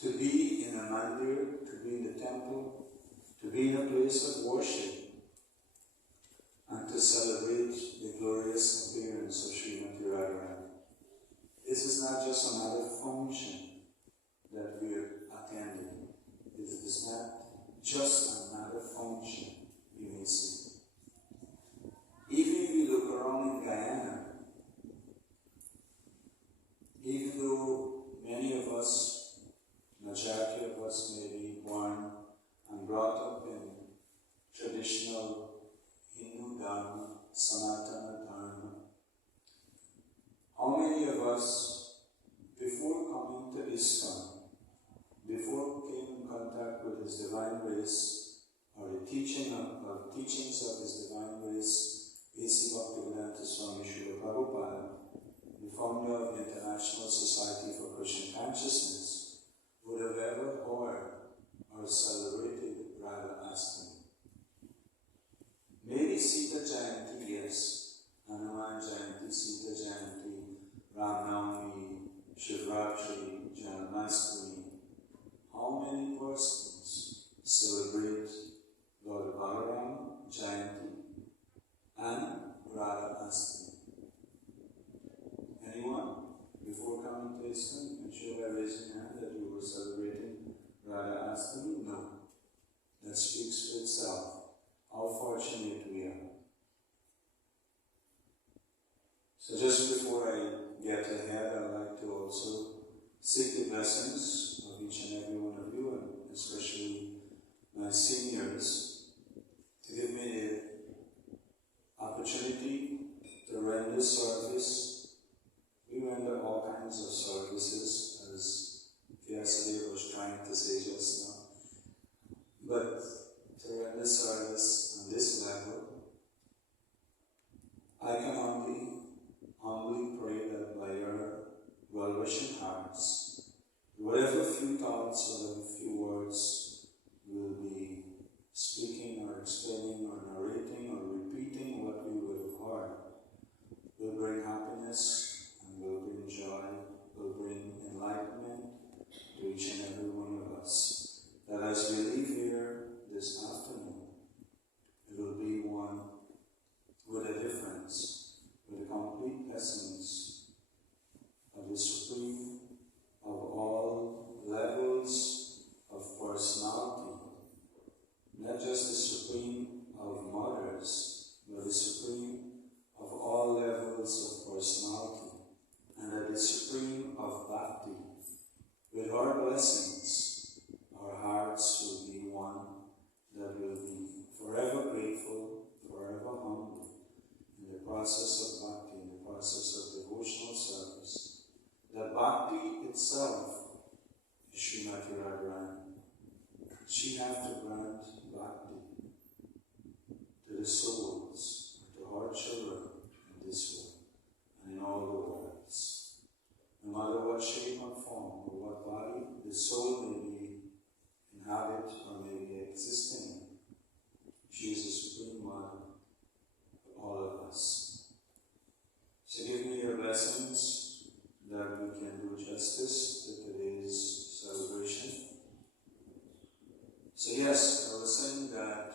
to be in a mandir, to be in the temple, to be in a place of worship, and to celebrate the glorious appearance of Srimati Radharani. This is not just another function that we are attending. It is not just another function, you may see. Even if you look around in Guyana, even though many of us, majority of us may be born and brought up in traditional Hindu Dharma, Sanatana Dharma, how many of us, before coming to Iskcon, before came in contact with His Divine Grace, or the teachings of His Divine Grace, A.C. Bhaktivedanta Swami Srila Prabhupada, the founder of the International Society for Christian Consciousness, would have ever heard or celebrated Radhasthami? Maybe Sita Jayanti, yes, Hanuman Jayanti, Sita Jayanti, Ram Navami, Shivratri, Janmashtami. How many persons celebrate Lord Balaram, Jayanti, and Radhasthami? Anyone? Before coming to Iskcon, you can show by raising your hand that you were celebrating Radhasthami? No. That speaks for itself. How fortunate we are. So just before I get ahead, I'd like to also seek the blessings of each and every one of you, and especially my seniors, to give me the opportunity to render service. We render all kinds of services, as Vyasadeva was trying to say just now. But to render service on this level, I can humbly pray that by your well-wishing hearts, whatever few thoughts, whatever few words we'll be speaking or explaining or narrating or repeating what we would have heard, will bring happiness and will bring joy, will bring enlightenment to each and every one of us. That as we leave here this afternoon, it will be one with a difference, with a complete essence of the Supreme of all levels of personality, not just the Supreme of mothers, but the Supreme of all levels of personality, and that the Supreme of Bhakti. With our blessings, our hearts will be one that will be forever grateful, forever humble in the process of bhakti, in the process of devotional service. That bhakti itself is Srimati Radharani. She has to grant bhakti to the souls, to her children in this world and in all the worlds. No matter what shape or form or what body the soul may be inhabit or may be existing in, she is the Supreme Mother for all of us. So give me your blessings that we can do justice to today's celebration. So yes, I was saying that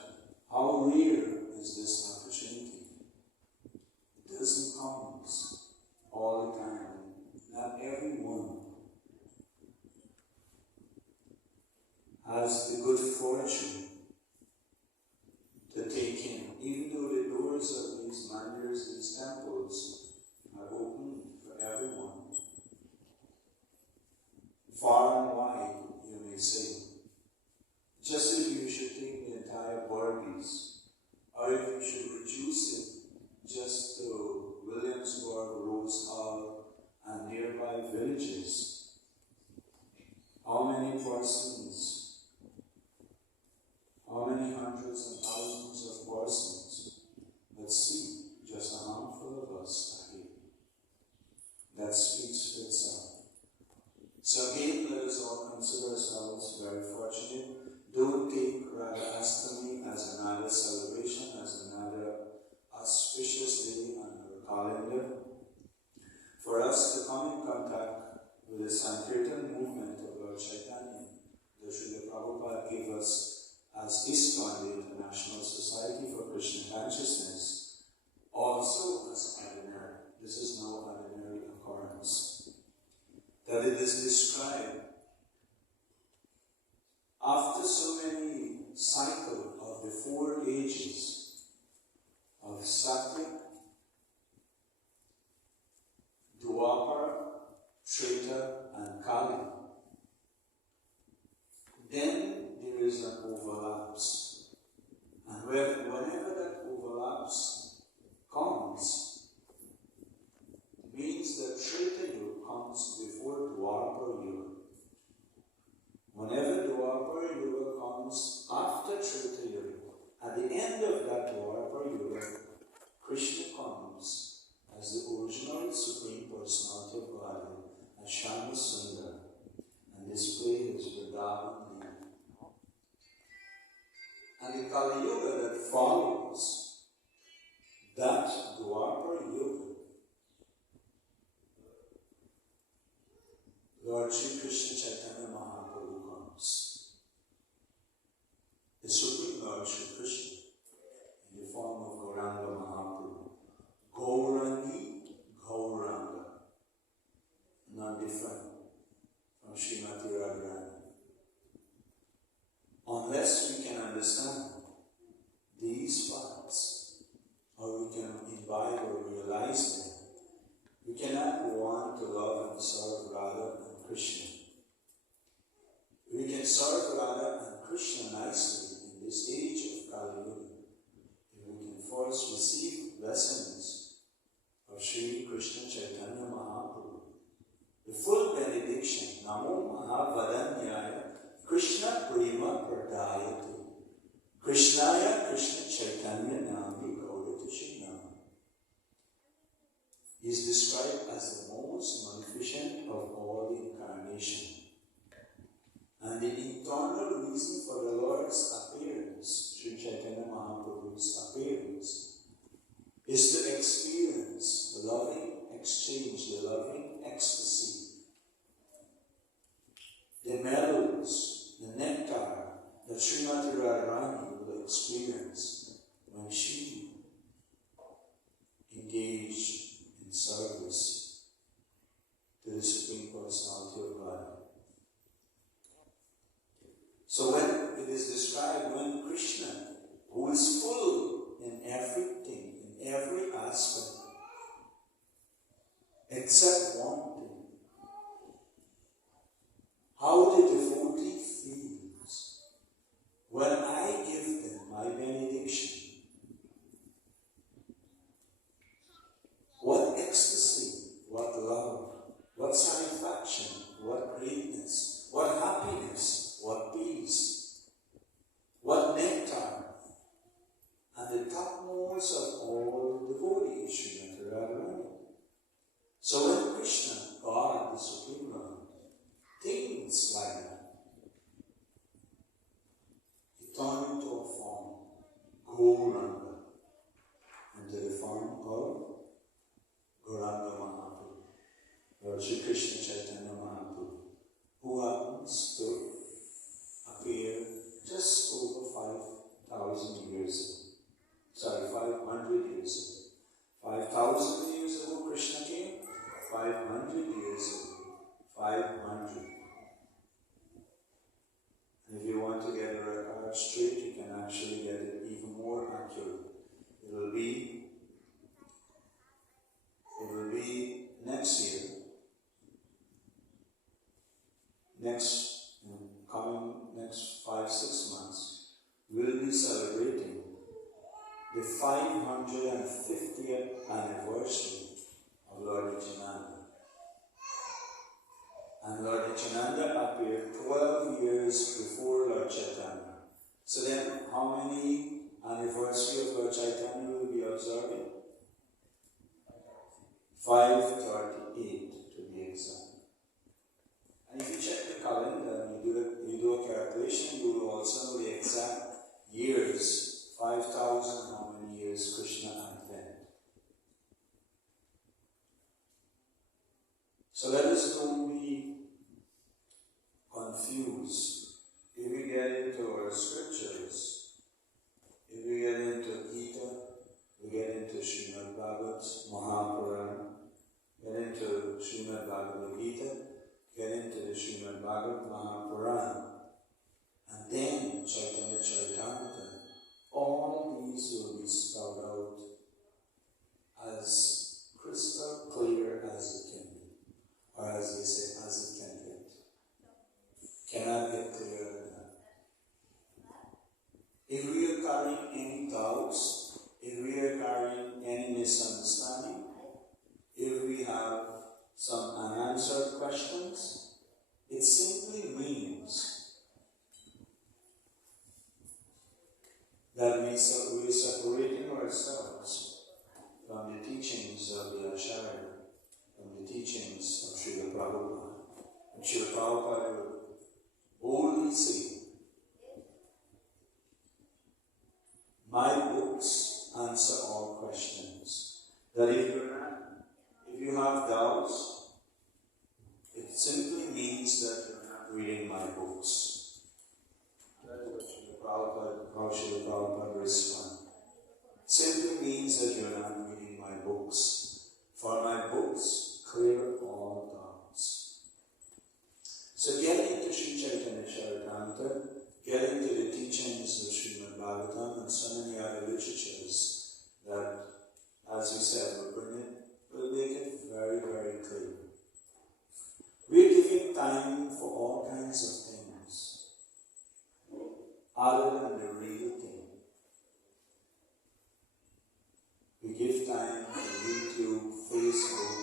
how rare is this opportunity? It doesn't come all the time. Not everyone has the good fortune to take in, even though the doors of these mandirs, these temples, are open for everyone. Far and wide, you may say. Just if you should take the entire Burmese, or if you should reduce it just to Williamsburg, Rose Hall, and nearby villages, how many persons, how many hundreds and thousands of persons, let's see, just a handful of us are here. That speaks for itself. So again, let us all consider ourselves very fortunate. Don't take Radhasthami as another celebration, as another auspicious day on our calendar. For us to come in contact with the Sankirtan movement of Lord Chaitanya God gave us as Iskcon, the International Society for Krishna Consciousness, also as ordinary. This is no ordinary occurrence. That it is described after so many cycles of the 4 ages of Sattvic, Dwapara, Treta, and Kali, then there is an overlaps. And whenever that overlaps comes, it means that Treta Yuga comes before Dwapara Yuga. Whenever Dwapara Yuga comes after Treta Yuga, at the end of that Dwapara Yuga, Krishna comes as the original Supreme Personality of Godhead, as Shama Sundar, and display his Vrindavan Leela. And the Kali Yuga that follows that Dwapara Yuga, Lord Sri Krishna Chaitanya Mahaprabhu comes. The Supreme Lord Sri Krishna, in the form of Gauranga Mahaprabhu. Gaurangi, Gauranga. Not different from Srimati Radharani. Unless we can understand these facts, or we can imbibe or realize them, we cannot go on to love and serve Radha and Krishna. We can serve Radha and Krishna nicely in this age of Kali Yuga if we can first receive blessings of Sri Krishna Chaitanya Mahaprabhu. The full benediction, Namo Mahavadanyaya Krishna Prema Pradayate Krishnaya Krishna Chaitanya Nami Gaurata Shinam, is described as the most magnificent of all the incarnation. And the internal reason for the Lord's appearance, Sri Chaitanya Mahaprabhu's appearance, is to experience the loving exchange, the loving ecstasy, the mellows, the nectar that Srimati Radharani will experience when she engaged in service to the Supreme Personality of God. So when it is described, when Krishna, who is full in everything, in every aspect, except one thing, how the devotee feels when I give them my benediction. What ecstasy, what love, what satisfaction, what greatness, what happiness, what peace, what nectar, and the topmost of all devotees, Srimati Radharani. So when Krishna, God, the Supreme Lord, thinks like that, he turns into a form, Gauranga, into the form of Gauranga Mahaprabhu, Lord Sri Krishna Chaitanya Mahaprabhu, who happens to appear just over 5,000 years ago. 500 years ago. 5,000 years ago Krishna came, 500 years ago. 500. And if you want to get a record straight, you can actually get it even more accurate. It will be next year, next 5-6 months, we'll be celebrating the 550th anniversary of Lord Nityananda. And Lord Nityananda appeared 12 years before Lord Chaitanya. So then, how many anniversary of Lord Chaitanya will we be observing? 538 to be exact. And if you check the calendar and you do a calculation, you will also know the exact years, 5,000, how many years Krishna advent. So let us don't be confused if we get into our scriptures, if we get into Gita, we get into Srimad Bhagavad Mahapurana, get into Srimad Bhagavad Gita, get into the Srimad Bhagavad Mahapurana, and then Chaitanya Charitamrita. All these will be spelled out as crystal clear as it can be, or as they say, as it can get. Cannot get clearer than that. If we are carrying any doubts, if we are carrying any misunderstanding, if we have some unanswered questions, it simply means that we are separating ourselves from the teachings of the Acharya, from the teachings of Srila Prabhupada. And Srila Prabhupada would boldly say, my books answer all questions. That if you have doubts, it simply means that you're not reading my books. That is what Srila Prabhupada responded. Simply means that you're not reading my books. For my books clear all doubts. So getting into Sri Chaitanya Charitamrita, getting to the teachings of Srimad Bhagavatam and so many other literatures that, as we said, will make it very, very clear. We're giving time for all kinds of things other than the real thing. We give time for YouTube, Facebook,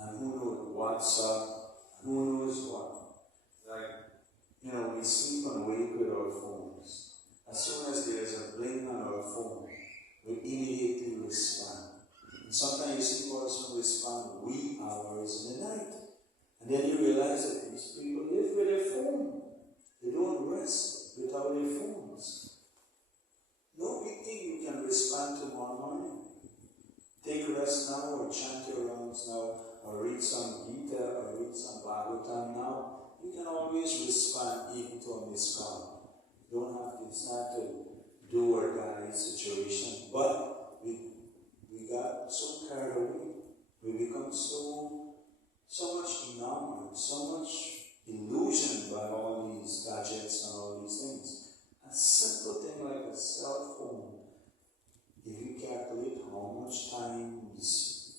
and who knows, WhatsApp, who knows what. We sleep and wake with our phones. As soon as there's a blink on our phone, we immediately respond. And sometimes you see person respond wee hours in the night. And then you realize that these people live with their phone. They don't rest without their phones. No big thing, you can respond tomorrow morning. Take rest now, or chant your rounds now, or read some Gita, or read some Bhagavatam now. You can always respond even to a missed call. You don't have to, it's not a do or die situation. But we got so carried away. We become so much enamored, so much illusioned by all these gadgets and all these things. A simple thing like a cell phone, if you calculate how much times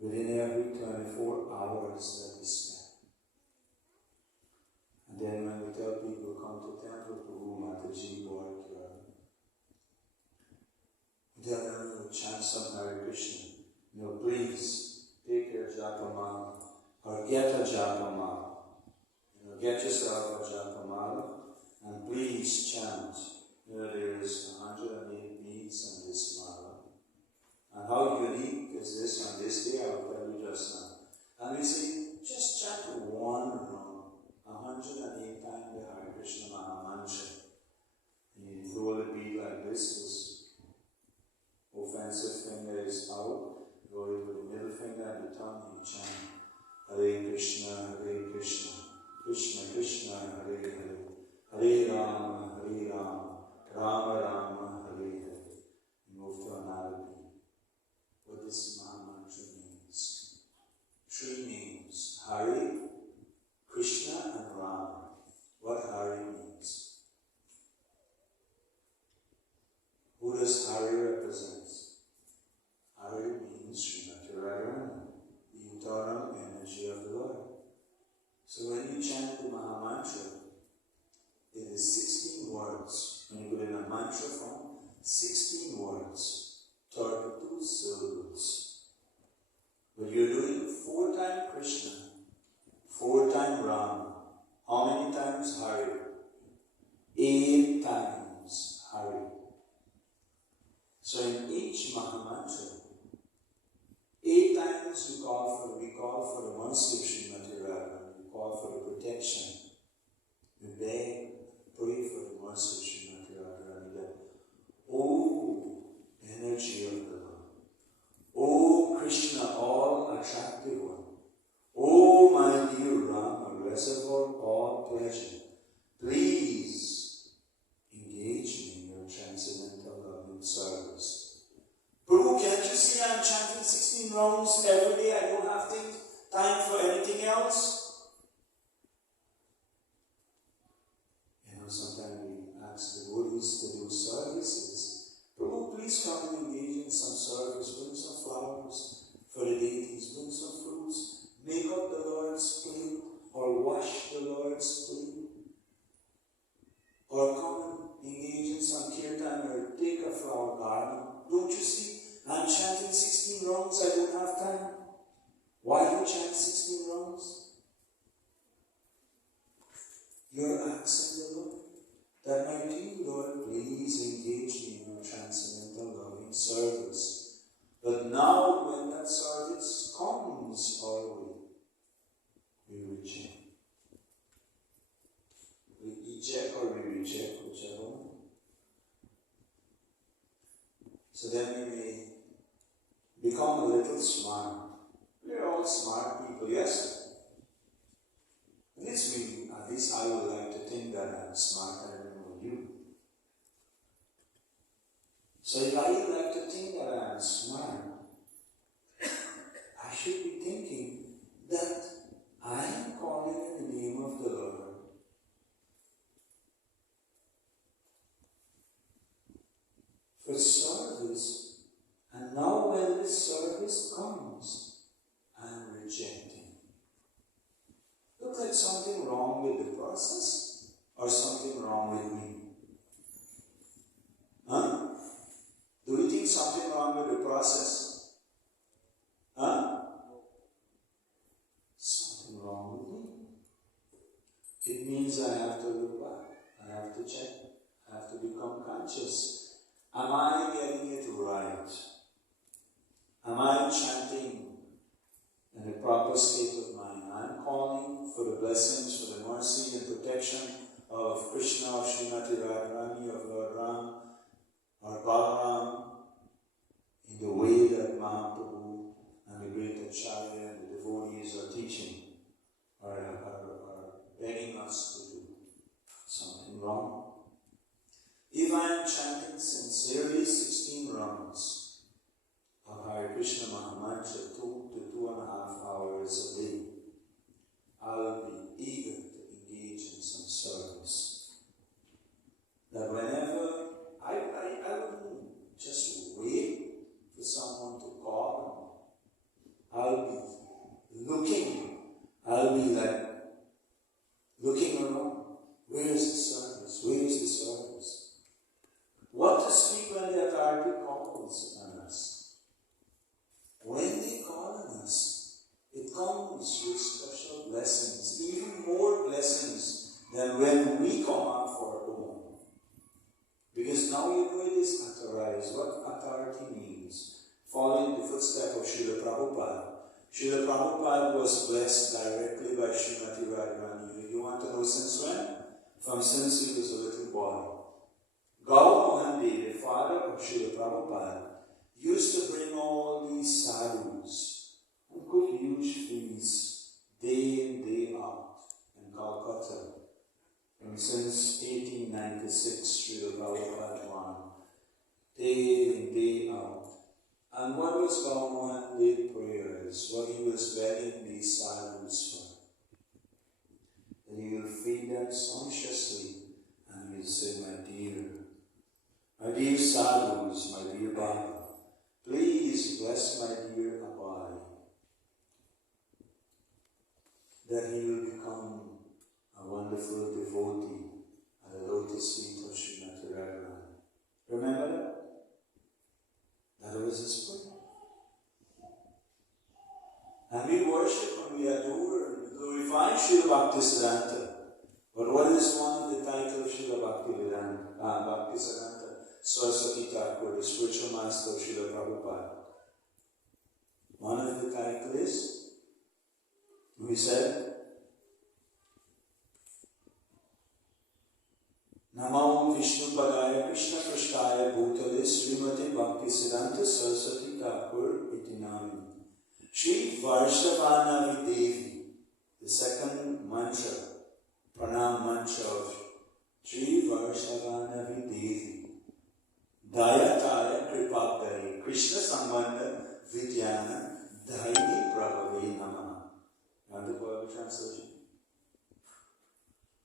within every 24 hours that we spend. And then when we tell people come to temple to Mataji Lord, we tell them to chant some Hare Krishna. Please take your japamala or get a japamala. Get yourself a japamala and please chant. There is 108 beads in this mala. And how unique is this on this day? I will tell you just now. And we say, just chant one round. 108 times the Hare Krishna Maha Mantra. You roll a bead like this offensive finger is out, roll it with the middle finger and the tongue, you chant Hare Krishna, Krishna Krishna, Hare Hare, Hare Rama, Rama Rama, Hare Hare. You move to another bead. What this Maha Mantra means. 3 names, Hare, Krishna and Rama. What Hare means. Who does Hare represent? Hare means Srimati Radharani, the eternal energy of the Lord. So when you chant the Maha Mantra, it is 16 words. When you put in a mantra form, 16 words, 32 syllables. But you're doing 4 times Krishna, 4 times Rama. How many times Hare? 8 times Hare. So in each Maha Mantra, 8 times we call for the mercy of Srimati Radharani. We call for the protection. We beg, pray for the mercy of Srimati Radharani. That, oh, energy of the Lord. Oh, Krishna, all attractive one. Oh, my dear Rama, reservoir of all pleasure. Please You're asking the Lord that, my dear Lord, please engage me in your transcendental loving service. But now, when that service comes our way, we reject. We eject or we reject, whichever one. So then we may become a little smart. We're all smart people, yes? At least I would like to think that I'm smarter than you. So if I would like to think that I'm smart, I should be thinking that I am calling in the name of the Lord for service, and now when this service comes, I'm rejecting. Look like something wrong with the process or something wrong with me. Huh? Do we think something wrong with the process? Huh? Something wrong with me. It means I have to look back. I have to check. I have to become conscious. Am I getting it right? Am I chanting in the proper state of mind? I'm calling for the blessings, for the mercy and protection of Krishna, of Srimati Radharani, of Lord Ram, or Balaram, in the way that Mahaprabhu and the great Acharya and the devotees are teaching, are begging us to do. Something wrong? If I am chanting sincerely 16 rounds of Hare Krishna Mahamantra 2 to 2.5 hours a day, I'll be eager to engage in some service. That whenever I wouldn't just wait for someone to call me. I'll be looking. I'll be like looking around. Where is the service? Where is the service? What to speak when the authority calls on us? When they call on us, it comes with special blessings, even more blessings than when we come out for our own. Because now you know it is authorized. What authority means? Following the footsteps of Srila Prabhupada. Srila Prabhupada was blessed directly by Srimati Radharani. You want to know since when? From since he was a little boy. Gaur Mohan, the father of Srila Prabhupada, used to bring all these sadhus who could huge fees day in, day out in Calcutta. And since 1896, Srila Prabhupada won, day in, day out. And what was Gaur Mohan did prayers, what he was begging these sadhus for. That he will feed them sumptuously, and he will say, my dear sadhus, my dear Baba, please bless my dear Abai, that he will become a wonderful devotee at the lotus feet of Srimati Radharani. Remember that? That was his prayer. And we worship and we adore and we glorify Srila Bhaktisiddhanta. But what is one of the titles of Srila Bhaktisiddhanta Saraswati Thakur, the spiritual master of Srila Prabhupada? One of the titles is, we said, Namo Vishnu Padaya Krishna Prashtaya Bhutale Srimati Bhaktisiddhanta Saraswati Thakur iti Nami. Shri Varshavana Videvi, the second mantra, pranam mantra of Shri Varshavana Videvi. Dayataya Kripakari Krishna Sambandha Vidyana Daini Prabhave Namaha. And the Bible translation.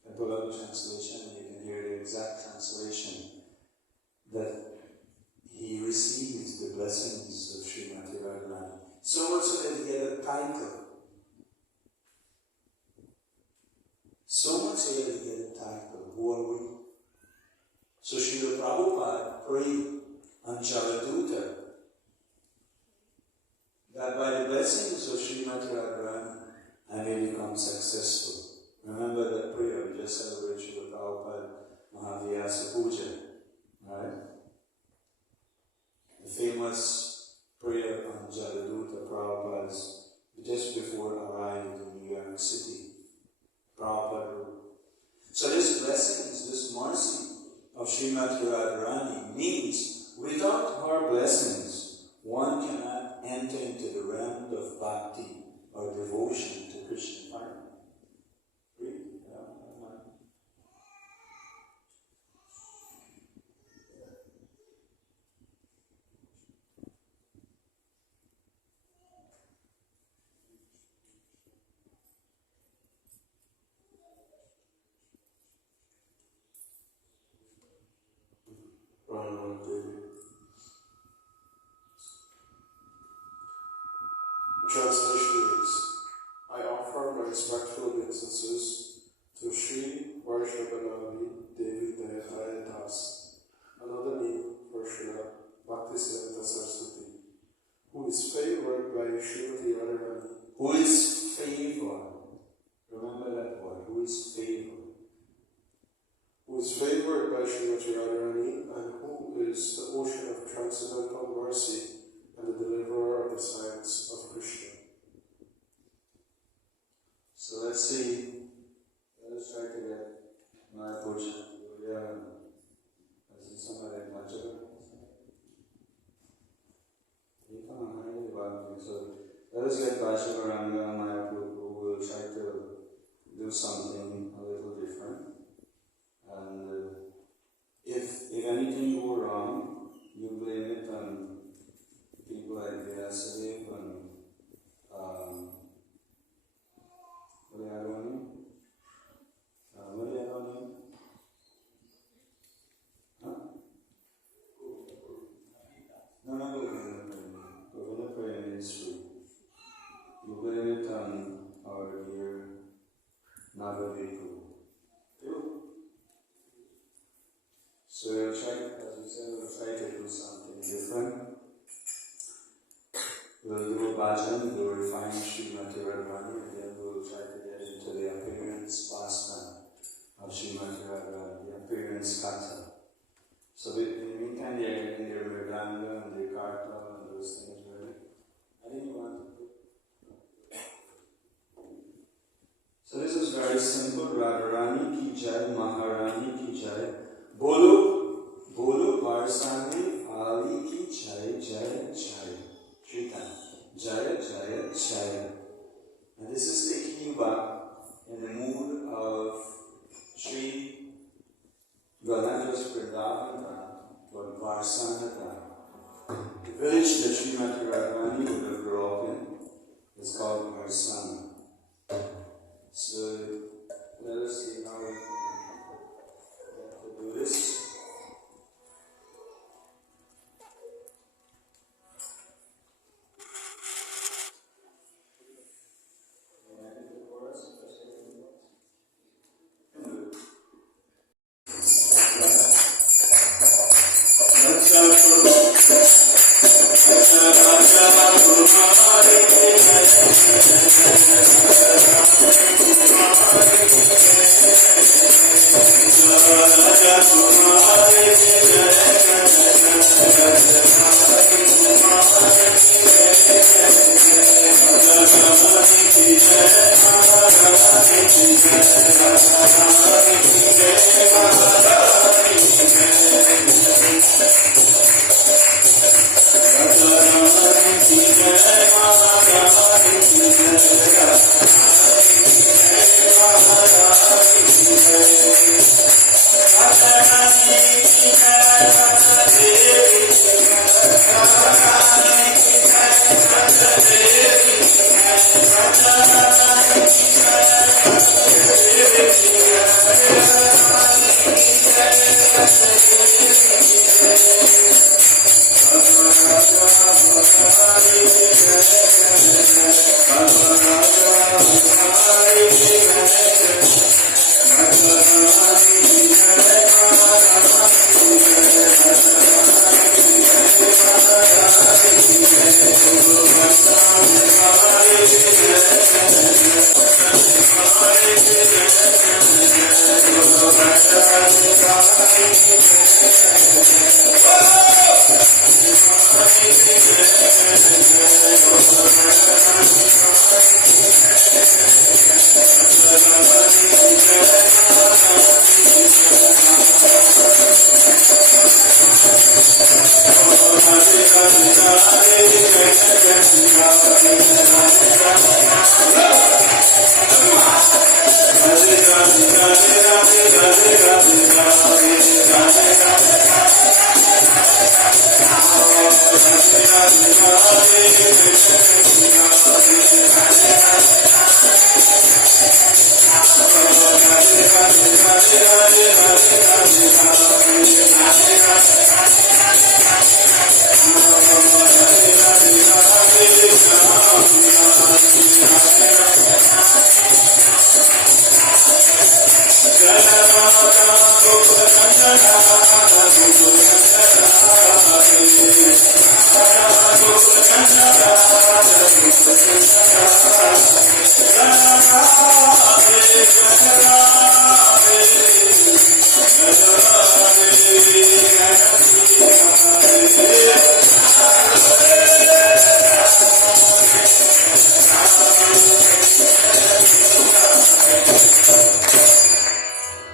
The Bible translation, and you can hear the exact translation, that he receives the blessings of Srimati Radharani. So much so that he had a title. So much so that he had a title. Who are we? So Srila Prabhupada prayed on Jaladuta that by the blessings of Srimati Radharani I may become successful. Remember that prayer we just celebrated. famous prayer on Jaladuta Prabhupada's just before arriving in New York City. Prabhupada wrote. So this blessings, this mercy of Srimati Radharani means without her blessings, one cannot enter into the realm of bhakti or devotion to Krishna. Translation is, I offer my respectful obeisances to Sri Varshabhanali Devi Dayataya Das, another name for Srila Bhaktisiddhanta Saraswati, who is favored by Srimati Radharani. Who is favored? Remember that word. Who is favored? Who is favored by Srimati Radharani and who is the ocean of transcendental mercy and the deliverer of the science of Krishna. So let's see. Let us try to get my portion. Is somebody much of it? So let us get Vaishavaranga and Mayaprabhu. We'll try to do something a little different. And if anything go wrong, you blame it on people like Vyasadeva and what do you have on him? What do you have on him? Huh? No, Govindra Prem is true. You blame it on our dear Nagaviku. So we'll try, as we said, we'll try to do something different. We'll do a bhajan, glorifying Srimati Radharani, and then we'll try to get into the appearance pastime of Srimati Radharani, the appearance katha. So in the meantime, they're getting their mridanga and their karta and those things ready. I didn't want to put. So this is very simple. Radharani ki jai, Maharani ki jai. Bolo Varsani Ali ki jai, jai, jai. Trita. Jaya, Jaya, Jaya. And this is taking you back in the mood of Sri Ganada's Vrindavan, or Varsana. The village that Srimati Radharani would have grown up in is called Varsana. So let us see how we can do this.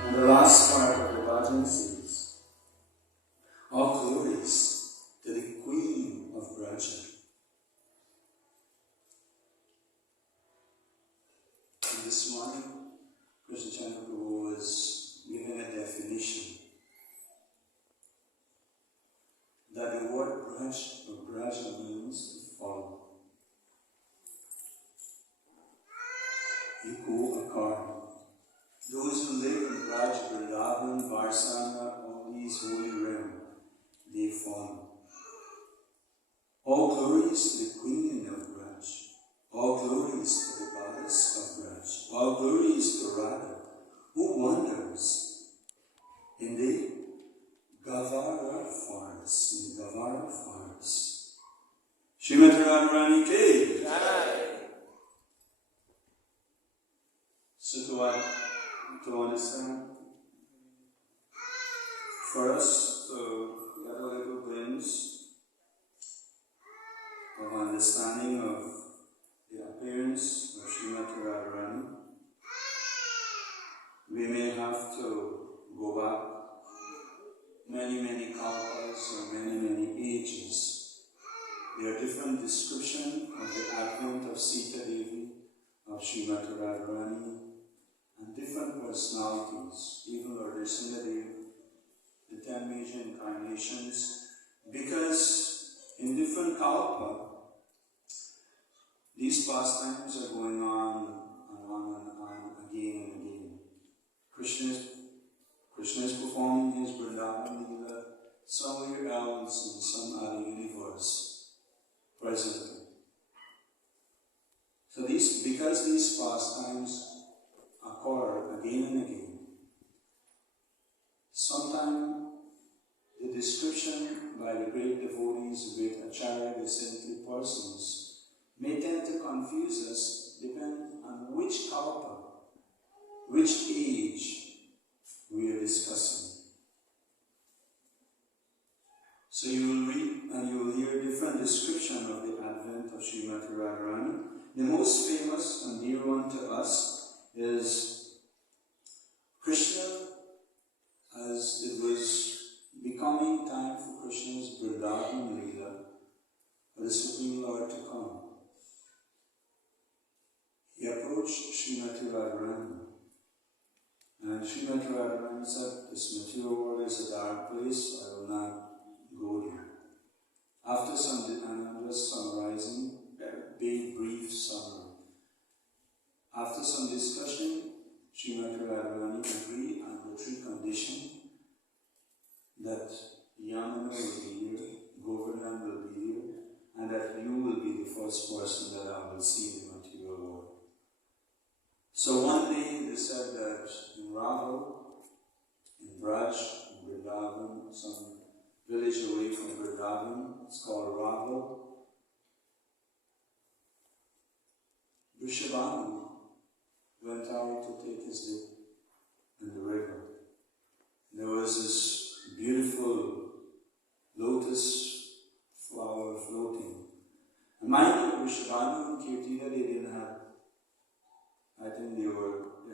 And the last part of the bhajan says, all glories to the Queen of Braja. And this morning, Krishna Chandra Prabhu was giving a definition that the word Braj or Braja means to follow. You go according. Those who live in Braj, Vrindavan, Varsana, all these holy realms, they follow. All glories to the Queen of Braj. All glories to the Goddess of Braj. All glories to Radha, who wanders in the Gavara forest. Srimati Radharani Ki. So to understand, for us to get a little glimpse of understanding of the appearance of Srimati Radharani, we may have to go back many kalpas or many ages. There are different descriptions of the advent of Sita Devi, of Srimati Radharani, and different personalities, even Lord Nrsimhadev, the 10 major incarnations, because in different kalpa, these pastimes are going on and on again and again. Krishna is performing his Vrindavan Leela somewhere else in some other universe presently. So because these pastimes occur again and again, sometimes the description by the great devotees, great acharya, the saintly persons, may tend to confuse us depending on which kalpa, which age we are discussing. So you will read and you will hear different description of the advent of Srimati Radharani. The most famous and dear one to us is Krishna, as it was becoming time for Krishna's Vrindavan Leela, for the Supreme Lord to come. He approached Srimati Radharani, and Srimati Radharani said, "This material world is a dark place, I will not go there." After some, and I'm just summarizing, a big brief summary. After some discussion, Srimati Radharani agreed on the 3 conditions that Yamuna will be here, Govardhan will be here, and that you will be the first person that I will see in the material world. So one day they said that in Rahul, in Braj, in Vrindavan, some village away from Vrindavan, it's called Rahul, Vrishabhanu went out to take his dip in the river. There was this beautiful lotus flower floating. And mind you, Vrishabhanu and Kirtida, they didn't have, I think they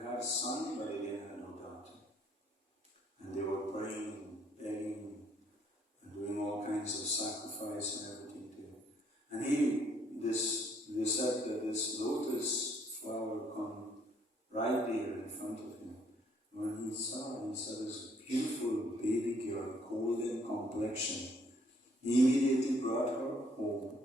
had a son, but they didn't have no daughter. And they were praying, begging, and doing all kinds of sacrifice and everything to him. And they said that this lotus flower come right there in front of him. he saw this beautiful baby girl, golden complexion. He immediately brought her home,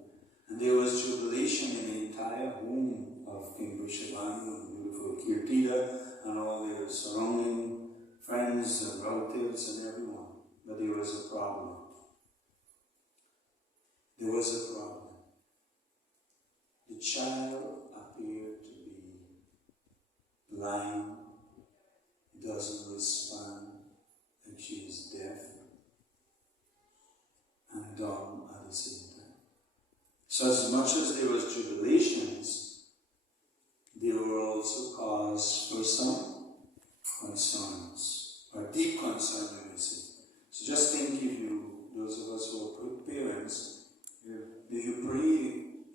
and there was jubilation in the entire home of King Vrishabhanu and beautiful Kirtida and all their surrounding friends and relatives and everyone. But there was a problem. There was a problem. The child appeared to be blind, doesn't respond, and she is deaf and dumb at the same time. So as much as there was jubilations, there were also cause for some concerns, or deep concern, let me say. So just think, if you, those of us who are parents, if you pray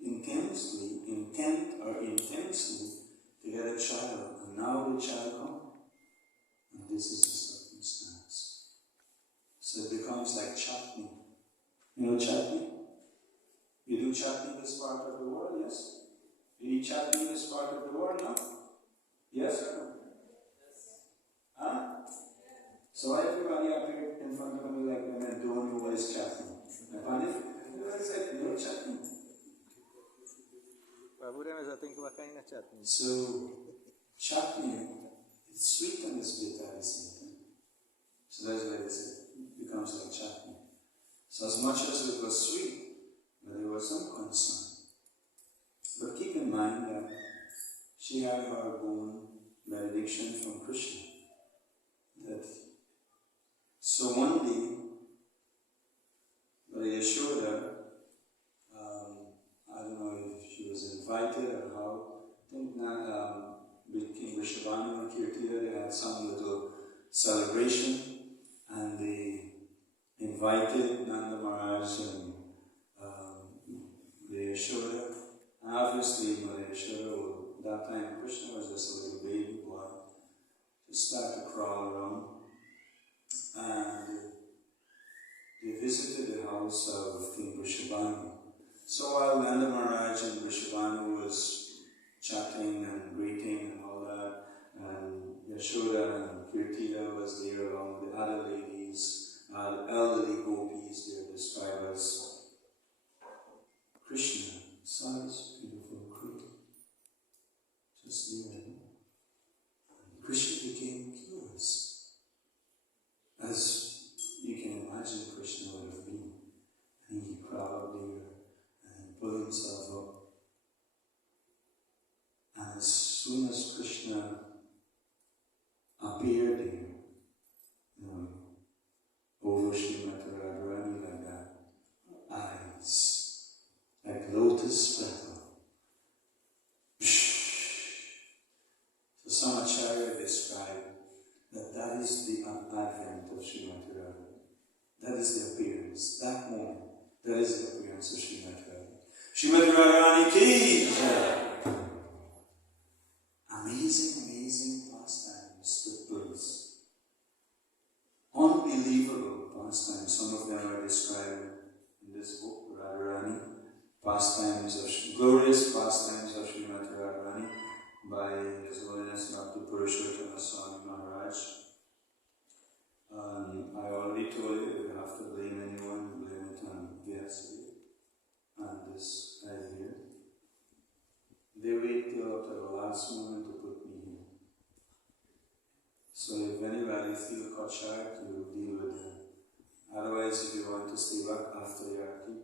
intensely to get a child, and now the child comes, and this is the circumstance. So it becomes like chutney. You know chutney? You do chutney in this part of the world, yes? You eat chutney in this part of the world, no? Yes or no? Huh? So everybody up here in front of me like them and don't know what is chutney. What is it? You know chutney? So, chutney, it's sweet and it's bitter at the same time. So that's why it becomes like chutney. So as much as it was sweet, but there was some concern. But keep in mind that she had her own benediction from Krishna. So one day, Yashoda, I don't know if she was invited or how, I think with King Vrishabhanu and Kirtida, they had some little celebration, and they invited Nanda Maharaj and Yashoda. And obviously, Yashoda, that time Krishna was just a little baby boy, just started to crawl around. And they visited the house of King Vrishabhanu. So while Nanda Maharaj and Vrishabhanu was chatting and greeting and all that, and Yashoda and Kirtida was there along with the other ladies, elderly gopis, they are described as Krishna saw this beautiful creature just there. And Krishna became curious. As you can imagine, Krishna would have been. And he crawled there and pulled himself up. And as soon as Krishna appeared there, over Srimati Radharani like that, eyes like lotus petal. So some acharya described that is the advent of Srimati Radharani. That is the appearance, that moment, that is the appearance of Srimati Radharani. Srimati Radharani ki jai! Amazing pastimes took place. Unbelievable pastimes. Some of them are described in this book, Radharani. Glorious pastimes of Srimati Radharani by His Holiness Bhakti Purushottam Swami Maharaj. I already told you, if you have to blame anyone, blame it on Vyasdev and this guy here. They wait till the last moment to put me here. So if anybody feels kachar, to deal with them. Otherwise, if you want to stay back after the arti,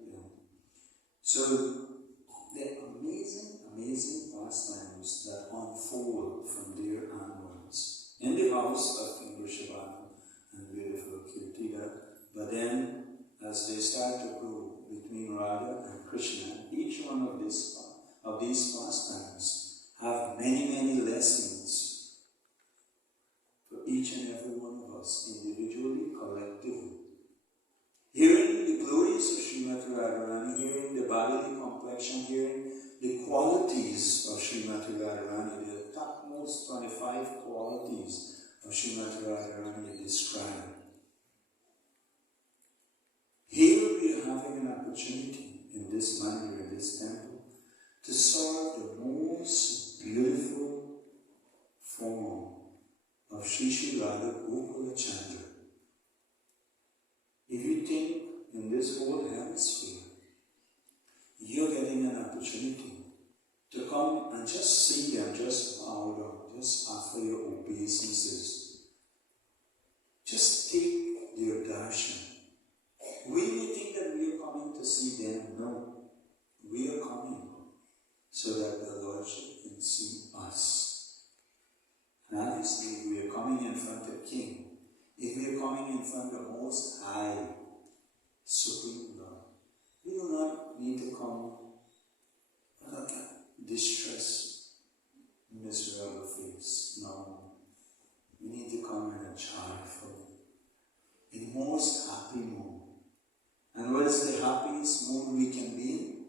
So the amazing pastimes that unfold from there onwards in the house of King Vrishabhanu and beautiful Kirtida. But then, as they start to grow between Radha and Krishna, each one of these pastimes have many lessons for each and every one of us, individually, collectively. Hearing the glories of Srimati Radharani, hearing the bodily complexion, hearing the qualities of Srimati Radharani, the topmost 25 qualities of Srimati Radharani described. Here we are having an opportunity in this mandir, in this temple, to serve the most beautiful form of of Shri Shri Radha Gokula Chandra. If you think in this whole hemisphere, you're getting an opportunity to come and just see them, just bow down, just offer your obeisances. Just take their darshan. We may think that we are coming to see them. No, we are coming so that the Lordship can see us. And obviously, if we are coming in front of King, if we are coming in front of Most High, Supreme Lord, we do not need to come with a distressed, miserable face. No. We need to come in a joyful, in most happy mood. And what is the happiest mood we can be in?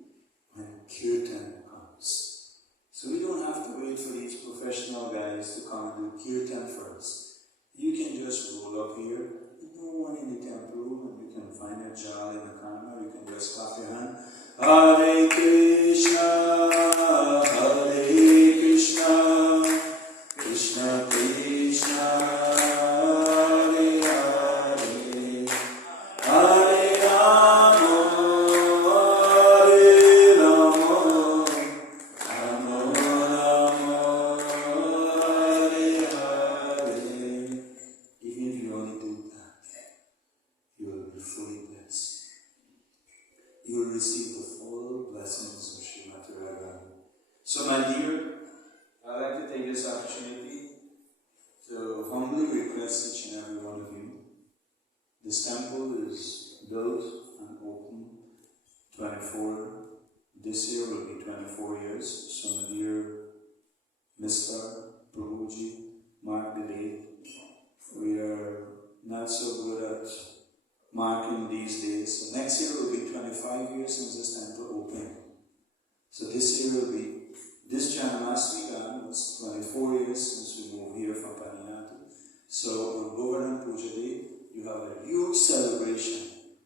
When kirtan comes. So we don't have to wait for these professional guys to come and do kirtan first. You can just roll up here, and no one in the temple room, and you can find a jal in the corner, you can just clap your hand. Hare Krishna, Hare Krishna, Krishna Krishna. So my dear, I'd like to take this opportunity to humbly request each and every one of you. This temple is built and open 24, this year will be 24 years. So my dear Mr. Prabhuji, mark the date. We are not so good at marking these days. So next year will be 25 years since this temple opened. So this year will be, this Janmashtami Gan was 24 years since we moved here from Paniyati. So on Govardhan Puja Day, you have a huge celebration,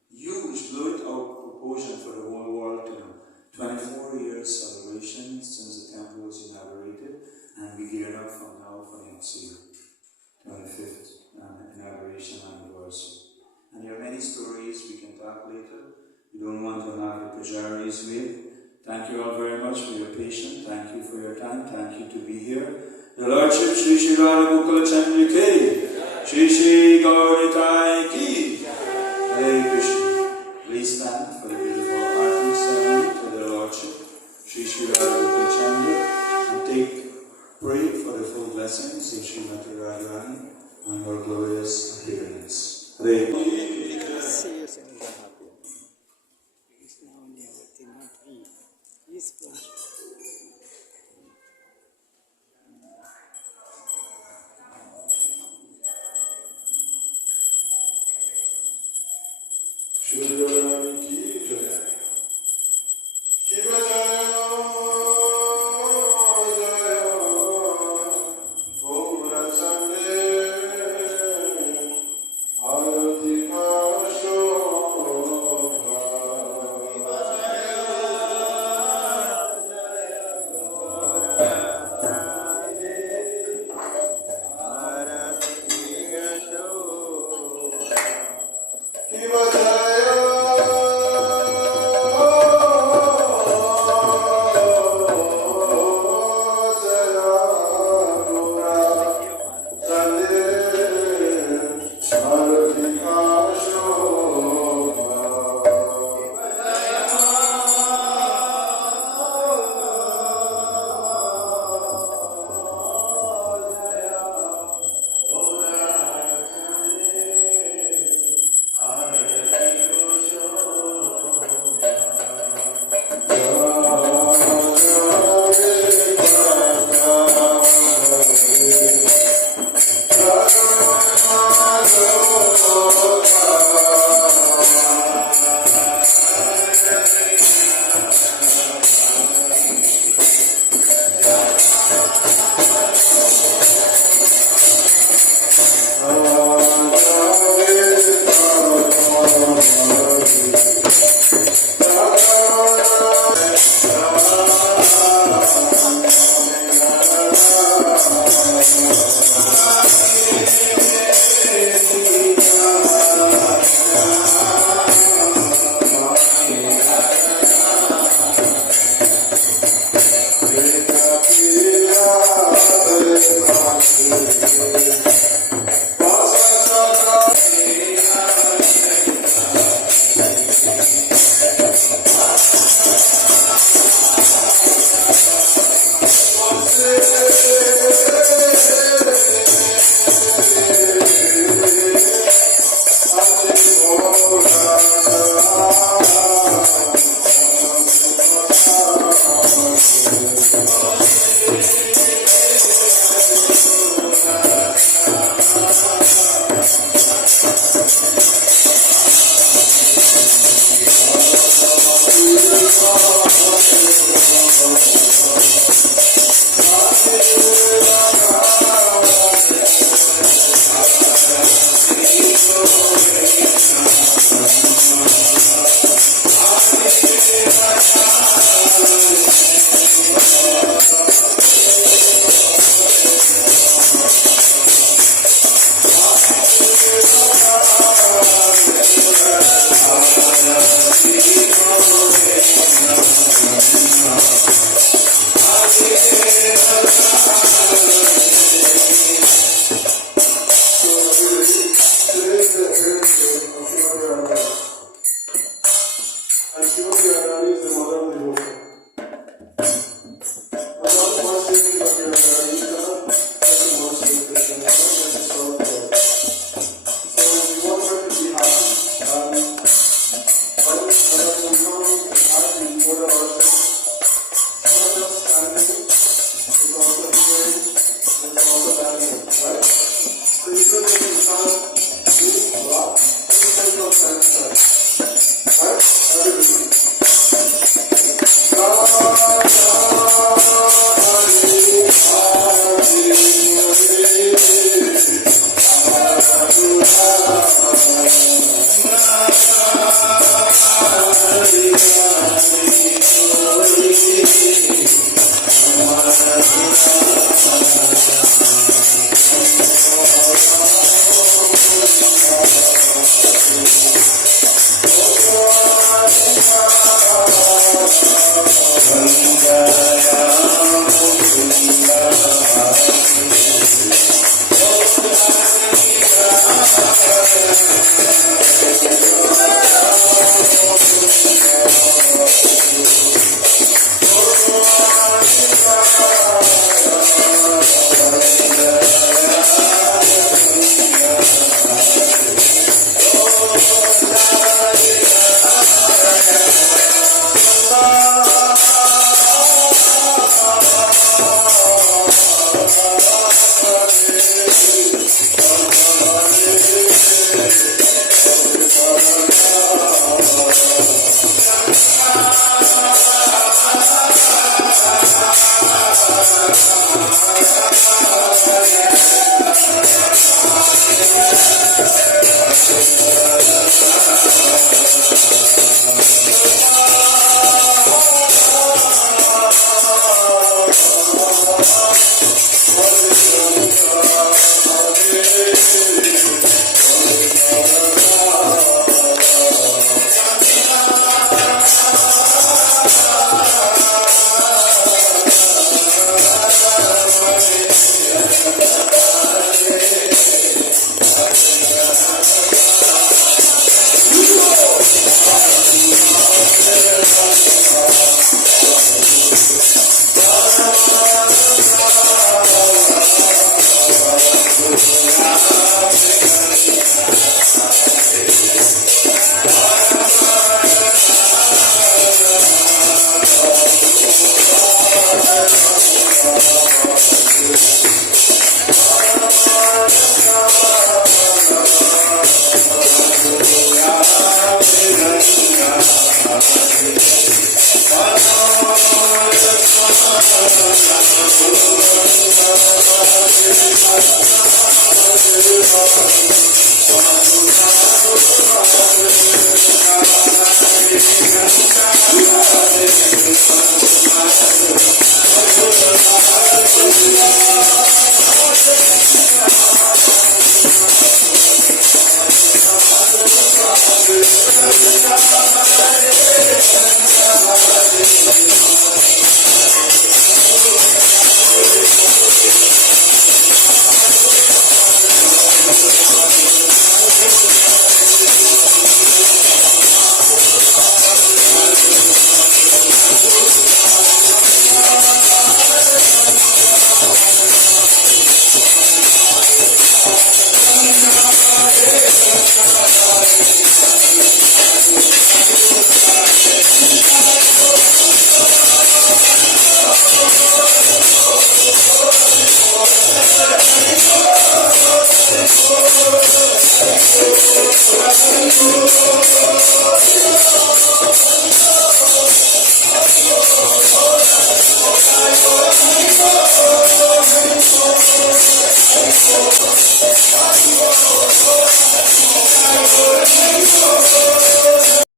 huge, blow it out proportion for the whole world to know. 24 years celebration since the temple was inaugurated, and we geared up from now for next year, 25th inauguration anniversary. And there are many stories we can talk later. We don't want to have the pujaris wait. Thank you all very much for your patience. Thank you for your time. Thank you to be here. The Lordship Shri Shri Radha Gokula Chandra Ki, Shri Shri Gauritai Ki. Hare Krishna. Please stand for the beautiful arti ceremony to the Lordship Shri Shri Radha Gokula Chandra and pray for the full blessings of Srimati Radharani and her glorious appearance. Hare Krishna. Iskcon. Hare